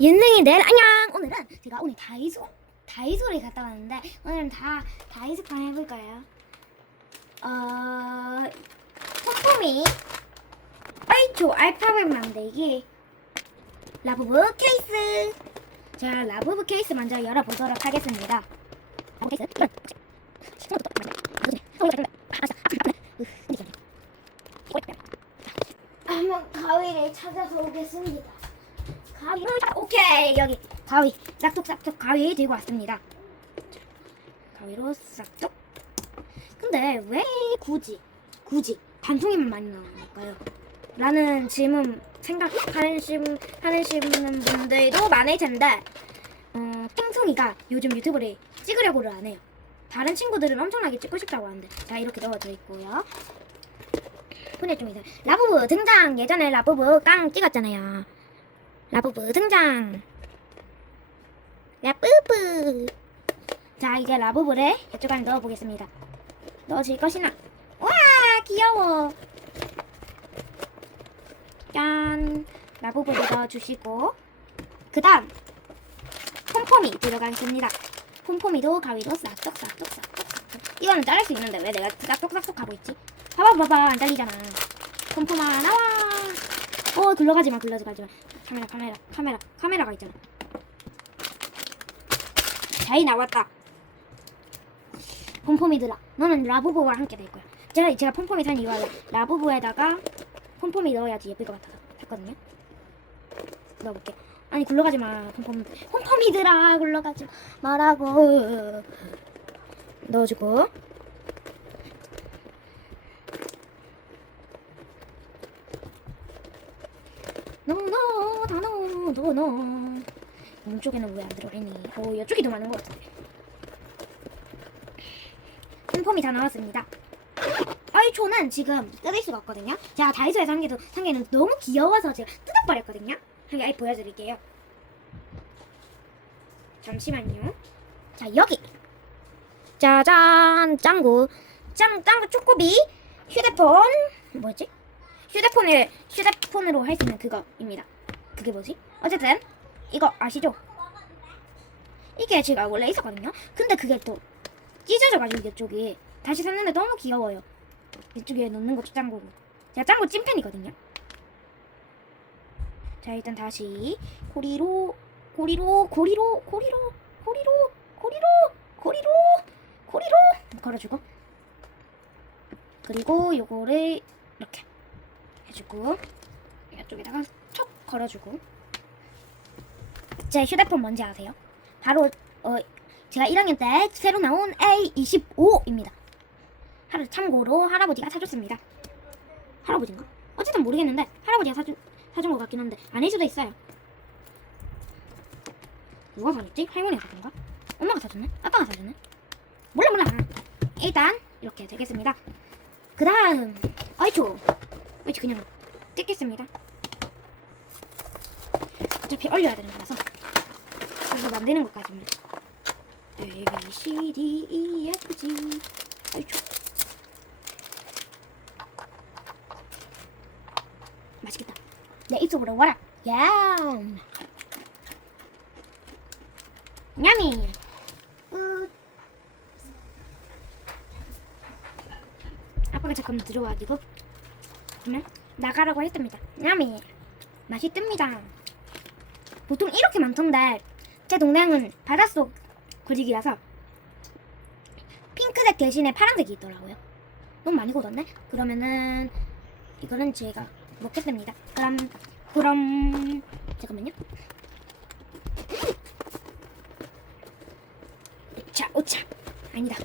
윤능이들 안녕. 오늘은 제가 오늘 다이소 다이소를 갔다 왔는데 오늘은 다 다이소 판 해볼 거예요. 어 폼폼이 아이초 알파벳 만들기 라부부 케이스. 자 라부부 케이스 먼저 열어보도록 하겠습니다. 라부부 케이스. 한번 가위를 찾아서 오겠습니다. 가위를 오케이 여기 가위 싹둑싹둑 가위 들고 왔습니다. 자, 가위로 싹둑. 근데 왜 굳이 굳이 단통이만 많이 나올까요? 라는 질문 생각하시는 하시는 분들도 많을 텐데 어, 탱송이가 요즘 유튜브를 찍으려고를 안 해요. 다른 친구들은 엄청나게 찍고 싶다고 하는데 자 이렇게 넣어져 있고요. 분해 좀 있어요. 라부부 등장 예전에 라부부 깡 찍었잖아요. 라부부 등장. 라부부. 자 이제 라부부를 이쪽 안에 넣어보겠습니다. 넣어질 것이나. 와 귀여워. 짠. 라부부를 넣어주시고 그 다음 폼폼이 들어가겠습니다. 폼폼이도 가위로 싹둑 싹둑 싹둑. 이거는 자를 수 있는데 왜 내가 싹둑 싹둑 하고 있지? 봐봐 봐봐 안 잘리잖아. 폼폼아 나와. 어 굴러가지 마 굴러가지 마. 카메라 카메라 카메라 카메라가 있잖아. 잘 나왔다. 폼폼이들아, 너는 라부부와 함께 될 거야. 제가 제가 폼폼이 산 이유가 라부부에다가 폼폼이 넣어야지 예쁠 것 같아서 샀거든요. 넣어볼게. 아니 굴러가지 마, 폼폼. 폼폼이들아 굴러가지 말라고. 넣어주고. 노노 다노 노노. 이쪽에는 왜 안 들어있니? 오 이쪽이 더 많은 것 같은데. 폼폼이 다 나왔습니다. 아이초는 지금 뜯을 수가 없거든요. 제가 다이소에서 한 개도 한 개는 너무 귀여워서 제가 뜯어버렸거든요. 한 개 아이 보여드릴게요. 잠시만요. 자 여기. 짜잔 짱구. 짱 짱구 초코비 휴대폰. 뭐지? 휴대폰을 휴대폰으로 할 수 있는 그거입니다. 그게 뭐지? 어쨌든 이거 아시죠? 이게 제가 원래 있었거든요. 근데 그게 또 찢어져가지고 이쪽이 다시 샀는데 너무 귀여워요. 이쪽에 넣는 것도 짱구고 제가 짱구 찐팬이거든요. 자 일단 다시 고리로 고리로 고리로 고리로 고리로 고리로 고리로 고리로 걸어주고 그리고 요거를 이렇게 해주고 이쪽에다가 촉 걸어주고 제 휴대폰 뭔지 아세요? 바로 어 제가 1학년 때 새로 나온 A25입니다. 하루 참고로 할아버지가 사줬습니다. 할아버지인가? 어쨌든 모르겠는데 할아버지가 사준 사준 것 같긴 한데 아닐 수도 있어요. 누가 사줬지? 할머니가 사준가? 엄마가 사줬네? 아빠가 사줬네? 몰라 몰라. 일단 이렇게 되겠습니다. 그 다음 아이초 이렇게 그냥 뜯겠습니다. 어차피 얼려야 되는 거라서 그래서 만드는 것까지는 A, B, C, D, E, F, G 아이초 맛있겠다. 내 입속으로 와라. 야. 끝. 아빠가 잠깐 들어와가지고 그러면 나가라고 했습니다. 냠이 맛있습니다. 보통 이렇게 많던데 제 동네는 바닷속 그리기라서 핑크색 대신에 파란색이 있더라고요. 너무 많이 굳었네. 그러면은 이거는 제가 먹겠습니다. 그럼 그럼 잠깐만요. 자, 오차 아니다.